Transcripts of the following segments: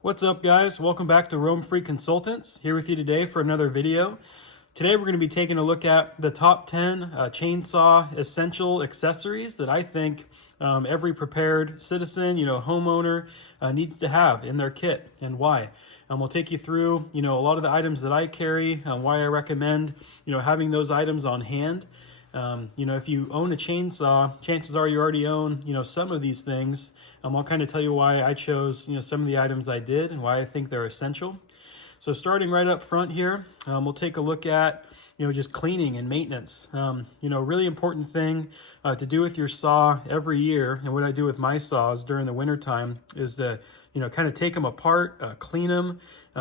What's up, guys? Welcome back to Roam Free Consultants, here with you today for another video. Today we're going to be taking a look at the top 10 chainsaw essential accessories that I think every prepared citizen, homeowner needs to have in their kit, and why. We'll take you through, a lot of the items that I carry, why I recommend, having those items on hand. If you own a chainsaw, chances are you already own, some of these things. I'll kind of tell you why I chose, some of the items I did and why I think they're essential. So starting right up front here, we'll take a look at, just cleaning and maintenance. Really important thing to do with your saw every year, and what I do with my saws during the winter time is to, kind of take them apart, clean them,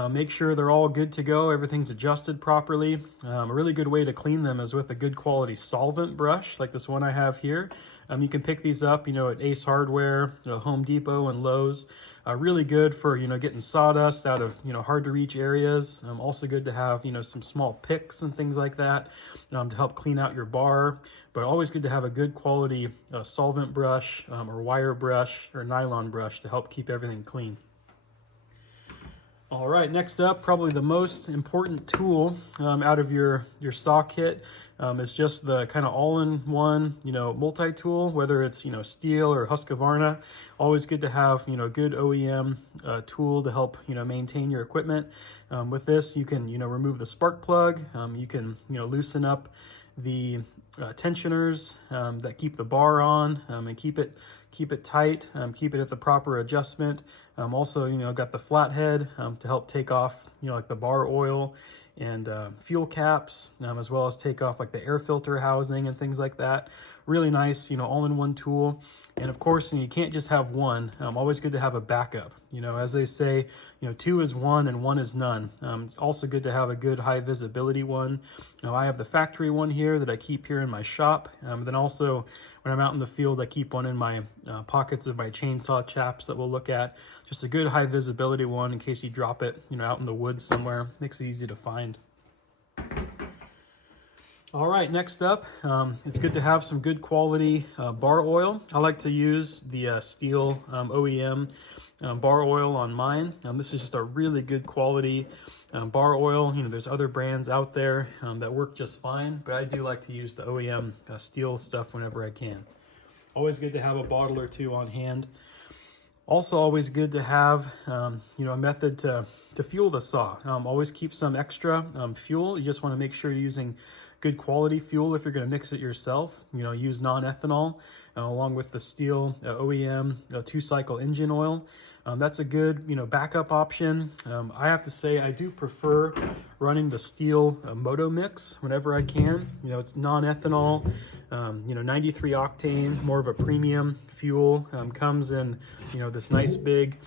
make sure they're all good to go, everything's adjusted properly. A really good way to clean them is with a good quality solvent brush, like this one I have here. You can pick these up, at Ace Hardware, Home Depot, and Lowe's. Really good for, getting sawdust out of, hard to reach areas. Also good to have, some small picks and things like that to help clean out your bar. But always good to have a good quality solvent brush or wire brush or nylon brush to help keep everything clean. All right, next up, probably the most important tool out of your saw kit is just the kind of all-in-one, multi-tool, whether it's, steel or Husqvarna. Always good to have, good OEM tool to help, maintain your equipment. With this, you can, remove the spark plug. You can, loosen up the tensioners that keep the bar on and keep it tight, keep it at the proper adjustment. Also, got the flathead to help take off, like the bar oil and fuel caps, as well as take off like the air filter housing and things like that. Really nice, all-in-one tool. And of course, you can't just have one. Always good to have a backup. As they say, two is one and one is none. It's also good to have a good high visibility one. I have the factory one here that I keep here in my shop. Then also, when I'm out in the field, I keep one in my pockets of my chainsaw chaps that we'll look at. Just a good high visibility one in case you drop it, out in the woods somewhere. Makes it easy to find. All right, next up, it's good to have some good quality bar oil. I like to use the Steel OEM bar oil on mine. This is just a really good quality bar oil. There's other brands out there that work just fine, but I do like to use the OEM Steel stuff whenever I can. Always good to have a bottle or two on hand. Also always good to have, a method to fuel the saw. Always keep some extra fuel. You just want to make sure you're using good quality fuel if you're going to mix it yourself. Use non-ethanol along with the Steel OEM 2-cycle engine oil. That's a good, backup option. I have to say I do prefer running the Steel Moto Mix whenever I can. It's non-ethanol, 93 octane, more of a premium fuel. Comes in, this nice big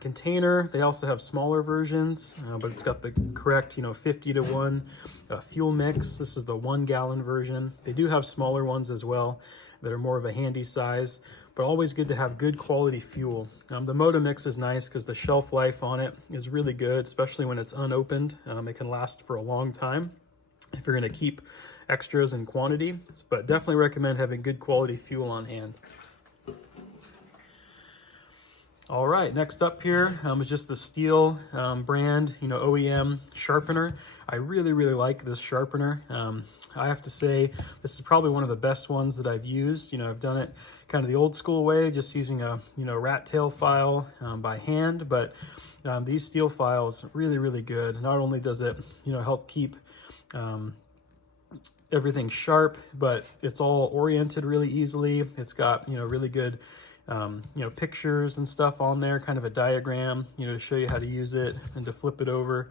container. They also have smaller versions, but it's got the correct, 50-to-1 fuel mix. This is the 1-gallon version. They do have smaller ones as well that are more of a handy size, but always good to have good quality fuel. The Moto Mix is nice because the shelf life on it is really good, especially when it's unopened. It can last for a long time if you're going to keep extras in quantity, but definitely recommend having good quality fuel on hand. All right, next up here is just the Steel brand, OEM sharpener. I really, really like this sharpener. I have to say, this is probably one of the best ones that I've used. I've done it kind of the old school way, just using a, rat tail file by hand, but these steel files, really, really good. Not only does it, help keep everything sharp, but it's all oriented really easily. It's got, really good pictures and stuff on there, kind of a diagram, to show you how to use it and to flip it over.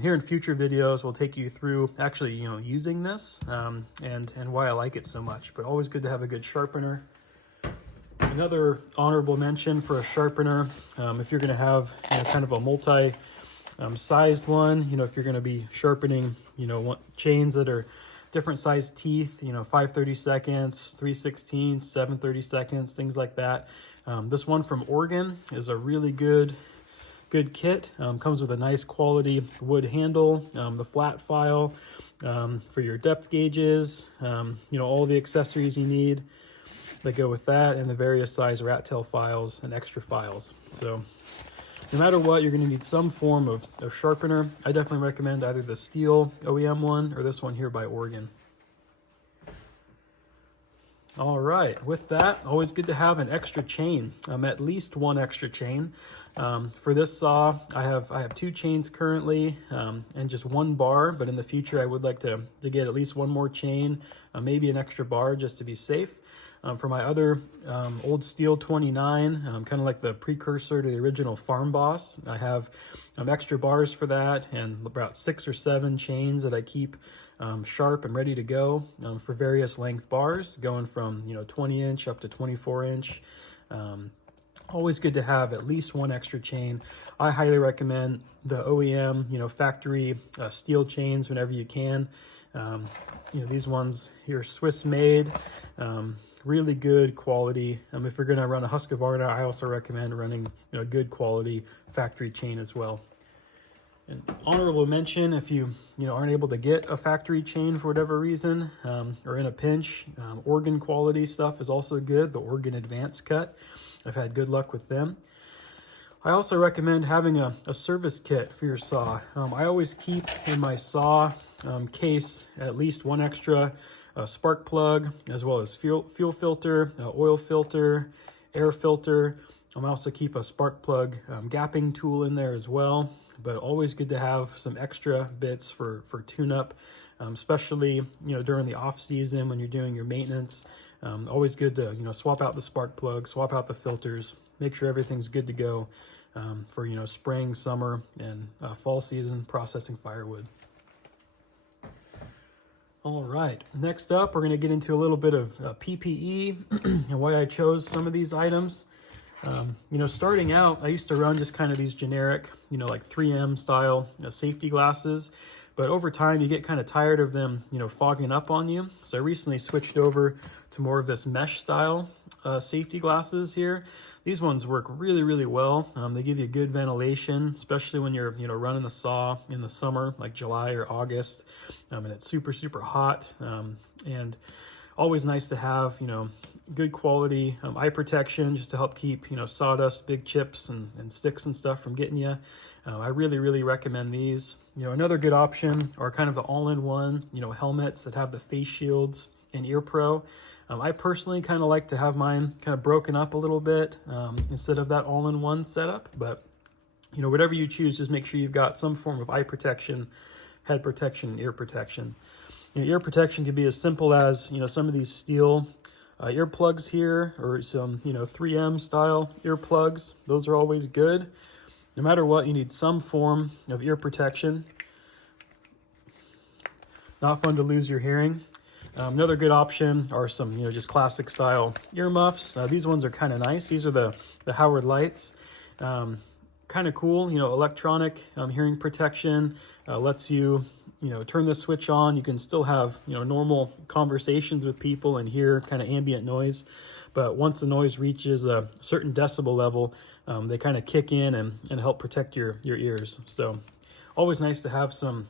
Here in future videos, we'll take you through actually, using this and why I like it so much, but always good to have a good sharpener. Another honorable mention for a sharpener, if you're going to have kind of a multi-sized one, if you're going to be sharpening, chains that are different size teeth, 5/32, 3/16, 7/32, things like that. This one from Oregon is a really good kit. Comes with a nice quality wood handle, the flat file for your depth gauges, all the accessories you need that go with that, and the various size rat tail files and extra files. So no matter what, you're going to need some form of sharpener. I definitely recommend either the steel OEM one or this one here by Oregon. All right, with that, always good to have an extra chain, at least one extra chain. For this saw, I have 2 chains currently and just 1 bar, but in the future I would like to get at least 1 more chain, maybe an extra bar just to be safe. For my other old steel 29, kind of like the precursor to the original Farm Boss, I have extra bars for that and about 6 or 7 chains that I keep sharp and ready to go for various length bars, going from 20 inch up to 24 inch. Always good to have at least 1 extra chain. I highly recommend the OEM, factory steel chains whenever you can. These ones here, Swiss made, really good quality. If you're going to run a Husqvarna, I also recommend running a good quality factory chain as well. An honorable mention, if you aren't able to get a factory chain for whatever reason, or in a pinch, Oregon quality stuff is also good. The Oregon Advanced Cut, I've had good luck with them. I also recommend having a service kit for your saw. I always keep in my saw case at least 1 extra spark plug, as well as fuel filter, oil filter, air filter. I also keep a spark plug gapping tool in there as well. But always good to have some extra bits for tune-up, especially during the off season when you're doing your maintenance. Always good to swap out the spark plug, swap out the filters, make sure everything's good to go for spring, summer, and fall season processing firewood. All right, next up we're going to get into a little bit of PPE and why I chose some of these items. Starting out, I used to run just kind of these generic, like 3M style safety glasses, but over time you get kind of tired of them, fogging up on you. So I recently switched over to more of this mesh style safety glasses here. These ones work really, really well. They give you good ventilation, especially when you're, running the saw in the summer, like July or August, and it's super, super hot. And always nice to have, good quality eye protection just to help keep, sawdust, big chips and sticks and stuff from getting you. I really, really recommend these. Another good option are kind of the all-in-one, helmets that have the face shields and ear pro. I personally kind of like to have mine kind of broken up a little bit instead of that all-in-one setup, but whatever you choose, just make sure you've got some form of eye protection, head protection, and ear protection. Ear protection can be as simple as some of these steel earplugs here, or some 3M style earplugs. Those are always good. No matter what, you need some form of ear protection. Not fun to lose your hearing. Another good option are some just classic style earmuffs. These ones are kind of nice. These are the Howard Lights. Kind of cool, electronic hearing protection. Lets you turn the switch on. You can still have normal conversations with people and hear kind of ambient noise, but once the noise reaches a certain decibel level, they kind of kick in and help protect your ears. So always nice to have some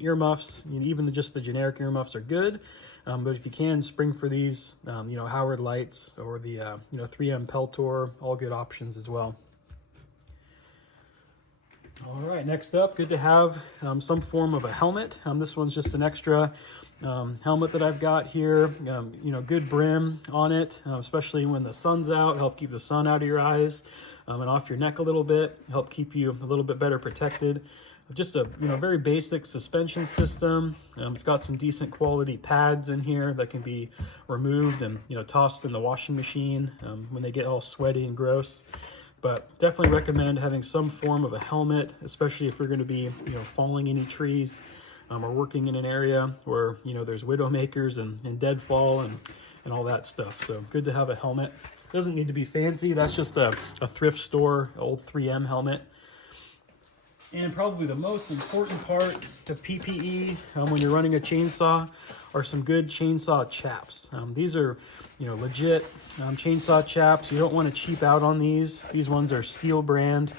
earmuffs. Even just the generic earmuffs are good, but if you can, spring for these Howard Lights or the 3M Peltor, all good options as well. All right, next up, good to have some form of a helmet. This one's just an extra helmet that I've got here. Good brim on it, especially when the sun's out, help keep the sun out of your eyes and off your neck a little bit, help keep you a little bit better protected. Just a very basic suspension system. It's got some decent quality pads in here that can be removed and tossed in the washing machine when they get all sweaty and gross. But definitely recommend having some form of a helmet, especially if you're going to be falling any trees or working in an area where there's widowmakers and deadfall and all that stuff. So good to have a helmet. Doesn't need to be fancy. That's just a thrift store old 3M helmet. And probably the most important part of PPE when you're running a chainsaw are some good chainsaw chaps. These are legit chainsaw chaps. You don't want to cheap out on these. These ones are Steel brand,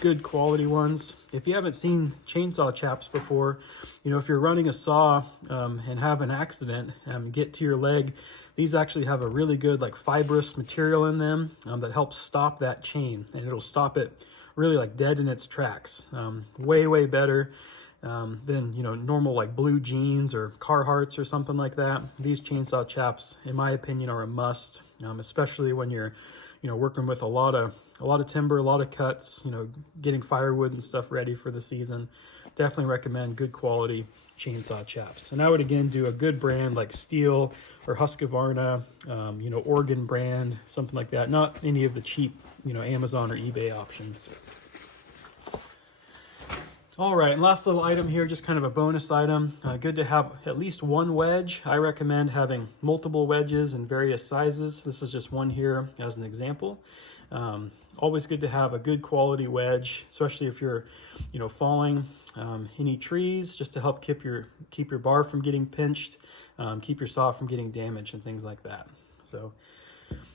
good quality ones. If you haven't seen chainsaw chaps before, if you're running a saw and have an accident and get to your leg, these actually have a really good fibrous material in them that helps stop that chain, and it'll stop it really like dead in its tracks. Way better than, you know, normal like blue jeans or Carhartts or something like that. These chainsaw chaps, in my opinion, are a must, especially when you're, you know, working with a lot of timber, a lot of cuts, you know, getting firewood and stuff ready for the season. Definitely recommend good quality chainsaw chaps. And I would again do a good brand like Steel or Husqvarna, you know, Oregon brand, something like that. Not any of the cheap, you know, Amazon or eBay options. All right, and last little item here, just kind of a bonus item. Good to have at least one wedge. I recommend having multiple wedges in various sizes. This is just one here as an example. Always good to have a good quality wedge, especially if you're, you know, falling any trees, just to help keep your bar from getting pinched, keep your saw from getting damaged and things like that. So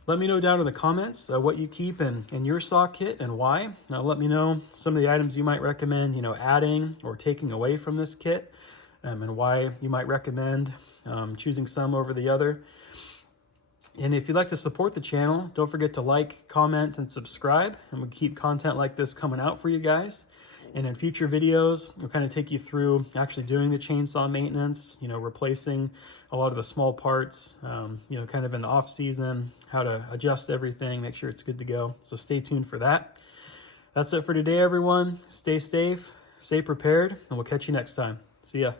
let me know down in the comments what you keep in your saw kit and why. Now let me know some of the items you might recommend, you know, adding or taking away from this kit, and why you might recommend choosing some over the other. And if you'd like to support the channel, don't forget to like, comment, and subscribe, and we'll keep content like this coming out for you guys. And in future videos, we'll kind of take you through actually doing the chainsaw maintenance, you know, replacing a lot of the small parts, you know, kind of in the off season, how to adjust everything, make sure it's good to go. So stay tuned for that. That's it for today, everyone. Stay safe, stay prepared, and we'll catch you next time. See ya.